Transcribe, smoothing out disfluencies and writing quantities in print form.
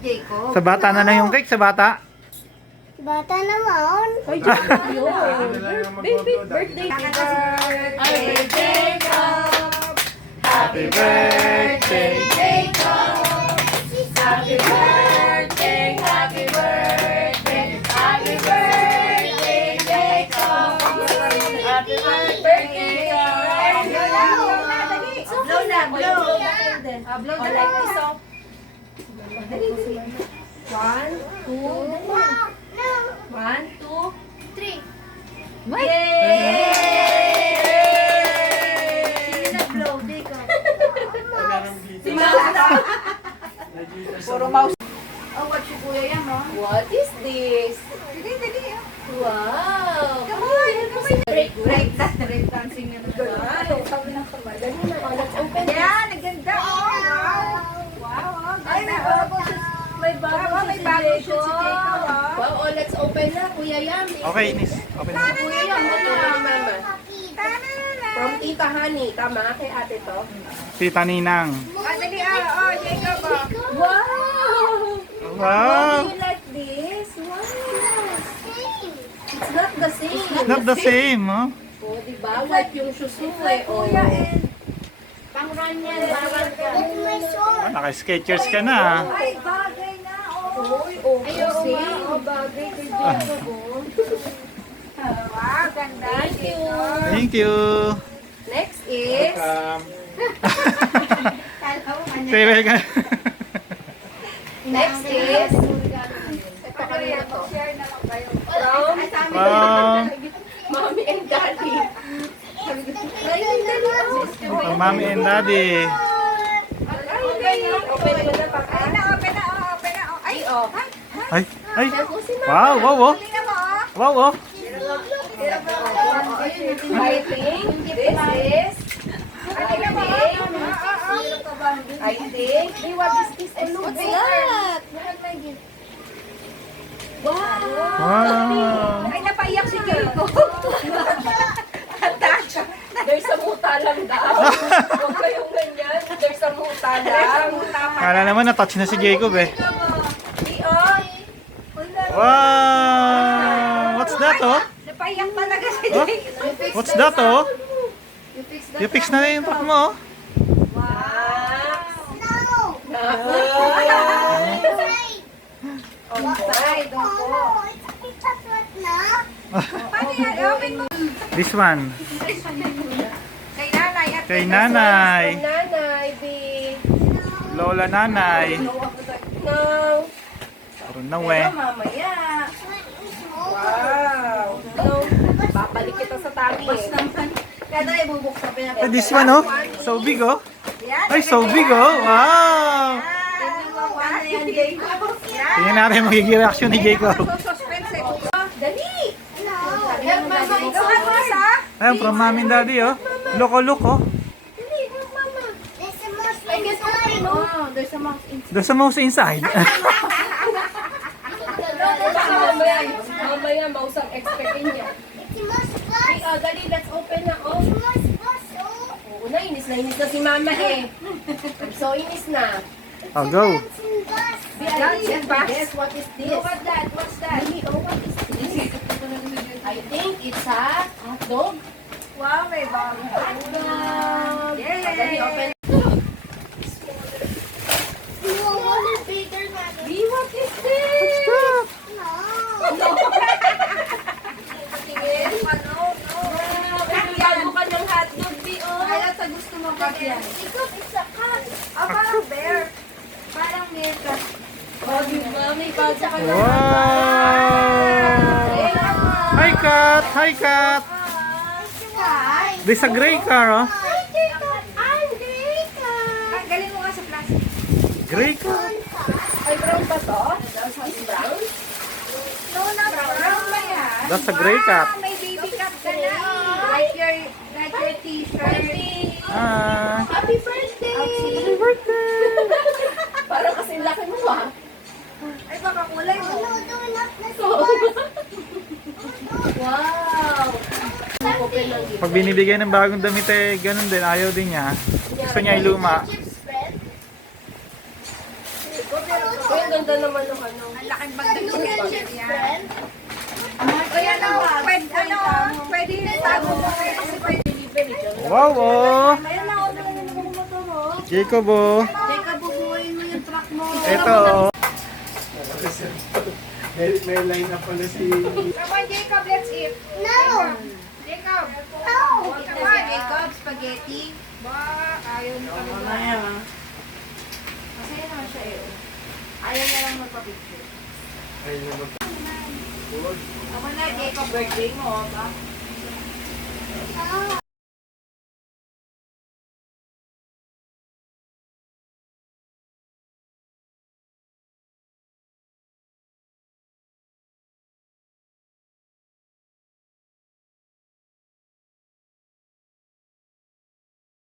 Jacob. Sa bata na lang yung cake, sa bata. Bata naman. Hoy, Jacob yun. Baby, birthday. Happy Jacob. Happy birthday. Jacob. Happy birthday. Happy birthday. Happy birthday, Jacob. Happy birthday, Jacob. Blow na, blow. Blow na like this, oh. One, two, one, two, Three. Yay! Sige na, blow, Jacob. si Mama. Puro mouse. Oh, what si Kuya yan, oh. What is this? Sige, dali, oh. Wow. Come on, break dancing na naman. Wow. Sabi ng kamay. Dali na. Oh, let's open it. Yan, ang ganda, oh. Wow. Wow, oh, Ay, may ganda, bago oh. siya. May bago Wow, may bago siya si Jacob, oh. Wow, oh, let's open na. Kuya Yam. Okay, Nis. Open na. Kuya Yam, ito na, Mama. Ta-da-da-da. From Tita Honey. Tama, kay ate to. Tita Ninang. Ah, dali, oh, Jacob, oh. Wow! Wow. Do you like this? Wow! It's not the same. Not the same, oh. Oh, diba? White yung shoes mo eh. Oh. Kuya, and Pang-run yan. Bawal ka. Ah, naka-sketchers ka na. ay, bagay na, oh. Uy, oh. Ay, oo Same. nga, Oh, bagay kay Jacob, oh. Wow, ganda. Thank you. Thank you. Next is... Say welcome. Next is... Ito kanina to. Share na lang kayo. From From Mommy and Daddy. Ay, ang dali, oh. from Mommy and Daddy. Ay, open mo na, Papa. Ay, na-open na, oh, open na, oh. Ay, Oh. Ay, ay. Siyempre si Mama. Wow, wow, wow. huli na mo, oh. Wow, wow. I think this is... Huli na mo, oh. I think... Hey, what is this? And what's that? Wow! Wow. Ay, napaiyak si Jacob. There's a muta lang daw. Huwag kayong ganyan. There's a muta lang. Kala naman na-touch na si Jacob eh. Iyon! Wow. What's that, oh? Napaiyak talaga si Oh? Jacob. What's that, oh? You fix that. You fix na yung top mo, oh. Outside, opo. Paano yan? Open mo. This one. Kay nanay at Kay nanay. Nanay, B. Lola nanay. No. Meron na, we. Mamaya. Wow. No. Babalik kita sa tabi eh. Kaya na ibubuksan pa niya. This one, oh. So big, oh. Yan. Ay, so big, oh. Wow. Ano yan, Jacob? Yan. Tingnan natin magiging reaction ni Jacob. So suspense eh. Dali. Yan, mama. Ikaw ang isa. Ayun, from Mommy and Daddy, oh. Look, oh, look, oh. Dali, help Mama. I guess Oh, there's a mouse in. There's a mouse inside. Mamaya, mouse ang expecting niya. Hey, dali, let's open na. Oh, oo na, inis na si Mama eh. I'm so inis na. Oh, go. Yes, yes, what is this? Look at that. What's that? Dali, oh, what is this? I think it's a hot dog. Wow, may bago. Dog. Yay! Dali, open. B, what is this? Tingin. Ano? No. Ang bago ka ng hotdog, B, oh. Kaya sa gusto mo pa yan. Ah, parang bear. Parang meat. Oh, di ba? May bago ka ng Wow. Hi, Kat. Hi, Kat. There's a gray car, oh. Tanggalin mo nga sa plastic. Gray car. Ay, brown ba to? Is brown? No, not brown ba yan? That's a gray cat. Ah, may baby cat ka na. Oh. Like your t-shirt. Ah. Happy birthday! Happy birthday. Parang kasi laki mo ah. Ay, baka kulay mo. Wow! Open lang dito. Pag binibigay ng bagong damit eh, ganun din. Ayaw din niya. Gusto niya iluma. Chips spread. Uy, ang ganda naman ng ano. Ang laking bag ng sketcher yan. Kaya pwede tago mo kasi pwede delivery. Wow, oh. Ayan na, order na yung motor mo. Jacob, oh. Teka, bubuhin mo yung truck mo. Ito, oh. May line up pala si... Come on, Jacob, let's eat. No. Jacob. No. Come on, Jacob, spaghetti. Ba, ayaw mo kami ba? Masaya naman siya eh. Ayaw niya lang magpa-picture. Ayun naman. Ako na, Jacob, birthday mo, ba? No.